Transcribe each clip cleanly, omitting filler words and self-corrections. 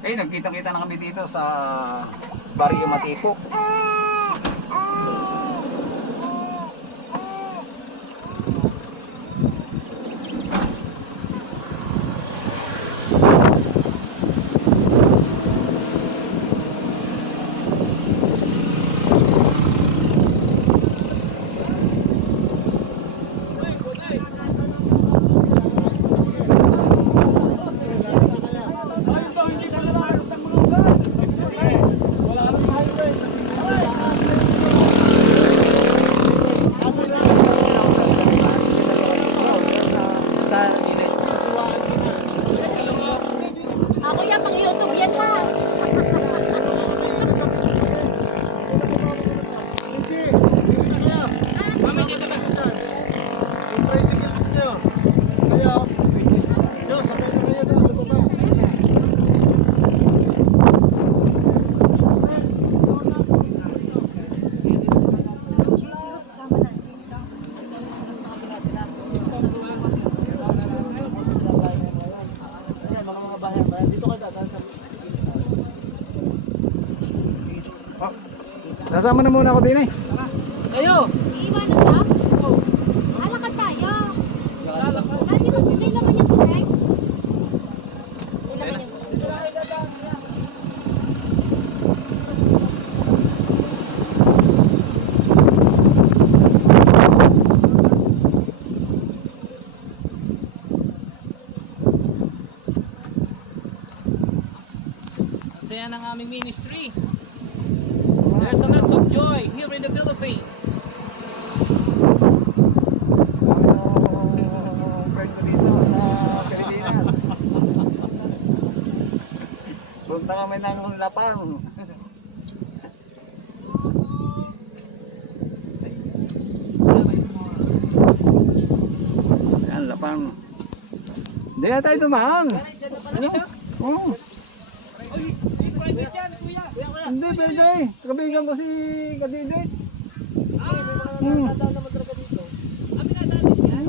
Eh, nagkita-kita na kami dito sa Barrio Matipok. Ako yan, pang YouTube yan ha. Mami, dito na. Yung tricycle nyo. Kaya, nyo, sabay na kayo na sa baba. Sasama na muna ako din eh. Kayo! Iiwanan na? Lalakad tayo. Lalakad? Hindi ba hindi naman yung tubig? Hindi naman yung tubig. Saya ng aming ministry. There's a lot of joy here in the Philippines. Friend ko dito sa Pilipinas. Punta kami ng Lapang. Yan, Lapang. Hindi na tayo tumahang. Oo. Private yan, kuya. Hindi, pwede. Kabigan ko si Kadidit. Kami nadaan din yan.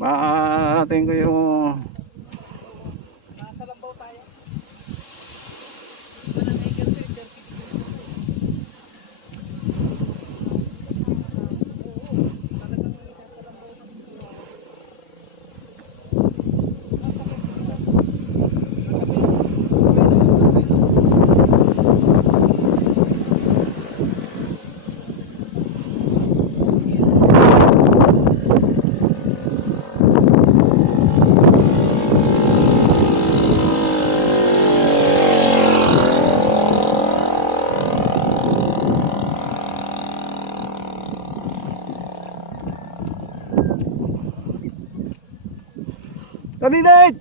Maating ko yung Nasa Lambaw tayo. Iba ng angle to, 30 degrees. Kadidit!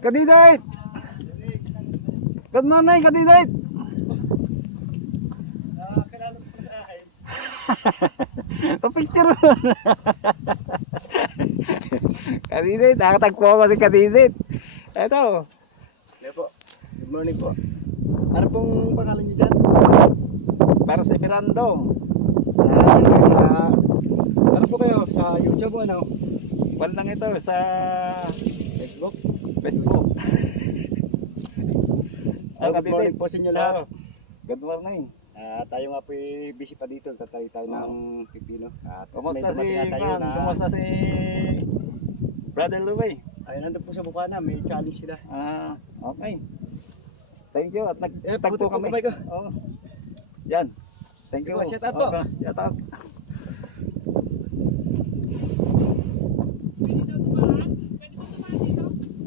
Kadidit! Good morning, Kadidit! Kilala ko sa akin. Pa-picture mo. Kadidit, nakatagpo ako si Kadidit. Ito. Hello po. Good morning po. Ano pong pangalan niyo dyan? Para sa Mirando. Ano po kayo? Sa YouTube o ano? Wal lang ito sa Facebook? Facebook. Good morning po sa inyo lahat. Oh, good morning. Tayo nga po busy pa dito. Tatali tayo ng pipino. At may Kumusta si dumating na tayo Man? na... Kumusta si Brother Louie? Ayun, nandun po sa Bukana. May challenge sila. Okay. Thank you. At nagtagpo buti po kami. kamay ko. Oo. Yan. Thank you. Shout out po. Okay, shout out.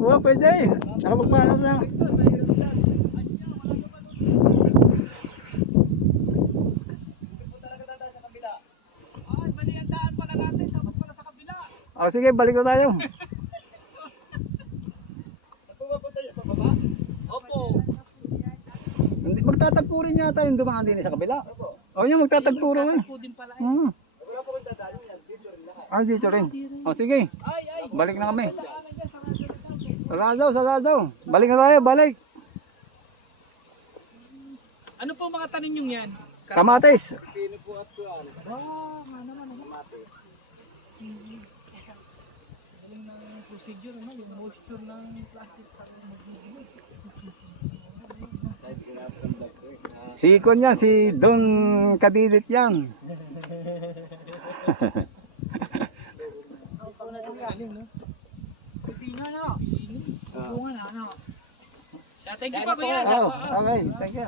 Oo, pwede. Nakapagpahanap na. O sige, balik na tayo. Opo. Hindi, magtatagpo rin yata yung dumaan din sa kabila. O yun, magtatagpo rin. Po din pala. Hmm. Ah, dito rin. O sige, Ay, ay. balik na kami. Sarado. Balik na tayo, balik. Ano po mga tanim yung yan? Kamatis. Pino po at kuwan. Kamatis. Yung procedure naman, yung moisture ng plastic sa Kahit kinapaganda ko eh. Si Ikon yan, si Don Kadidit yan. Pipino na. Bunga na, ano. Thank you pa, kuya. Oh, okay, thank you.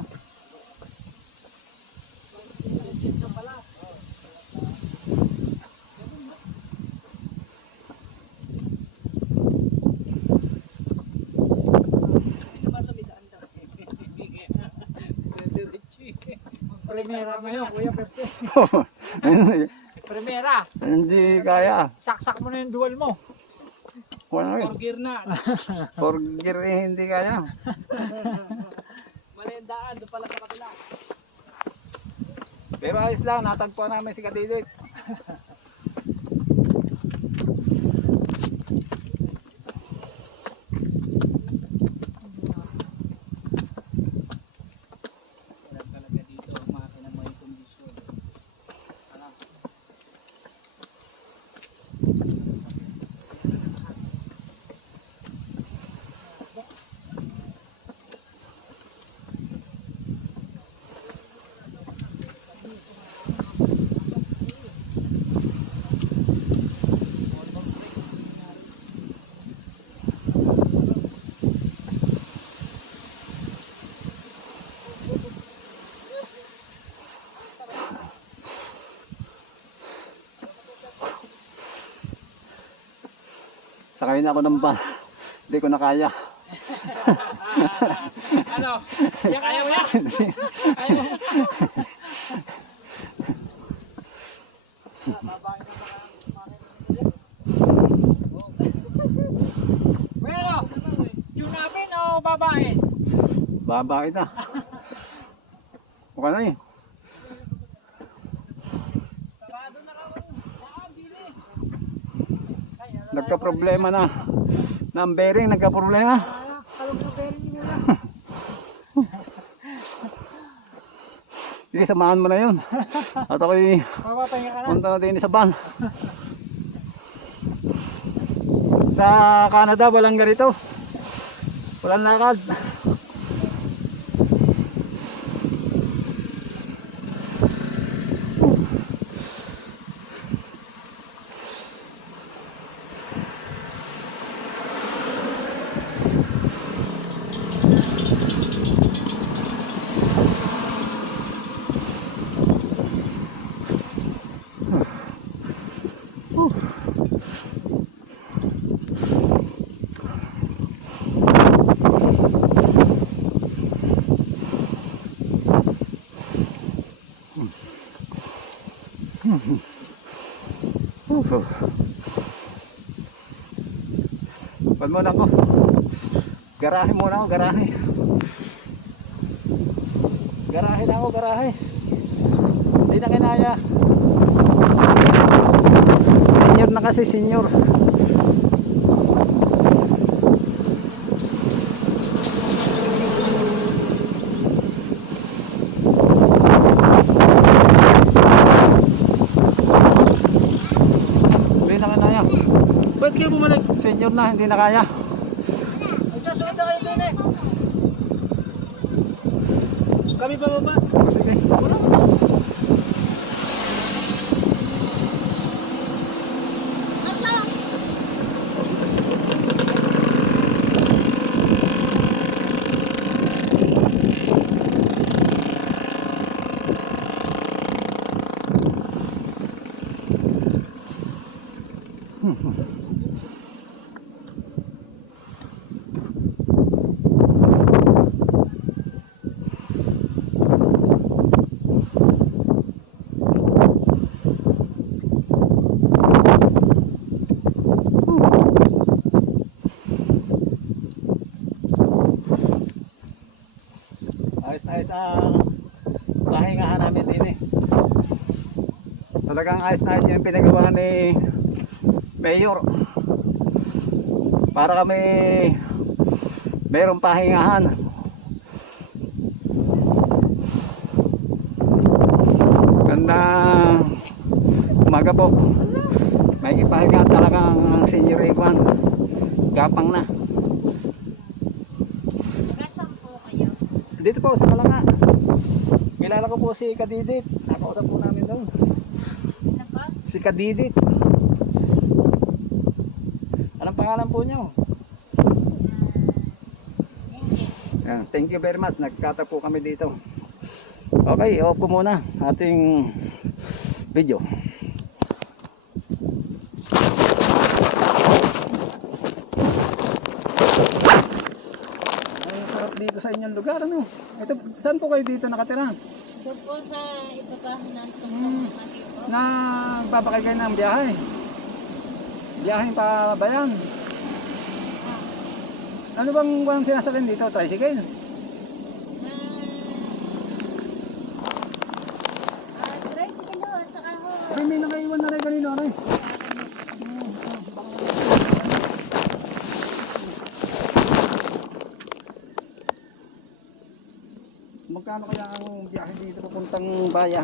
Primera ngayon, kuya Perse. Primera. Hindi kaya. Saksak mo na yung dual mo. Wala rin. Gear na. Forgear eh, hindi kaya. Mali yung daan, doon pala sa kabila. Pero ayos lang, natagpuan namin si Kadidit. Wala talaga dito ang makina may kondisyon. Sakay na ako ng van. Hindi ko na kaya. Ano? Yan, ayaw mo yan? Ayaw mo. Bueno, yung namin o babae? Babae na. Mukha na eh. Sarado na ka. Bili. Nagka-problema na. Ng bearing, nagka-problema. Kalog na pera niyo lang. Sige, samahan mo na yun. At ako'y Mapapahinga ka na. punta na din sa van. Sa Canada, walang ganito. Walang lakad. Pag muna ako. Garahe muna ako, garahe. Garahe na ako, garahe. Hindi na kinaya. Senior na kasi, senior. Hindi na kinaya. Ba't kayo bumalik? Senior na, hindi na kaya. Ay, sasunod na kayo din eh. Kami pa baba. Sige. Talagang ayos na ayos yung pinagawa ni Mayor. Para kami mayroong pahingahan. Gandang umaga po. May ipahinga talagang senior Iguan. Gapang na. Nasaan po kayo? Dito po sa Kalanga. Kilala ko po si Kadidit. Nakausap po namin doon. Ano po? Si Kadidit. Anong pangalan po niyo? Hindi. Yan, thank you very much. Nagkatagpo kami dito. Okay, off ko muna ating video. Ang sarap dito sa inyong lugar, ano? Ito, saan po kayo dito nakatira? Doon po sa ibabahan ng tungkong matiro. Na babakay kayo ng biyahe. Biyahe pa bayan. Ano bang sinasakyan dito? Tricycle? Tricycle ho, at saka ho. Ay, may nakaiwan na rin kanino, ano eh. Magkano kaya ang biyahe dito papuntang bayan?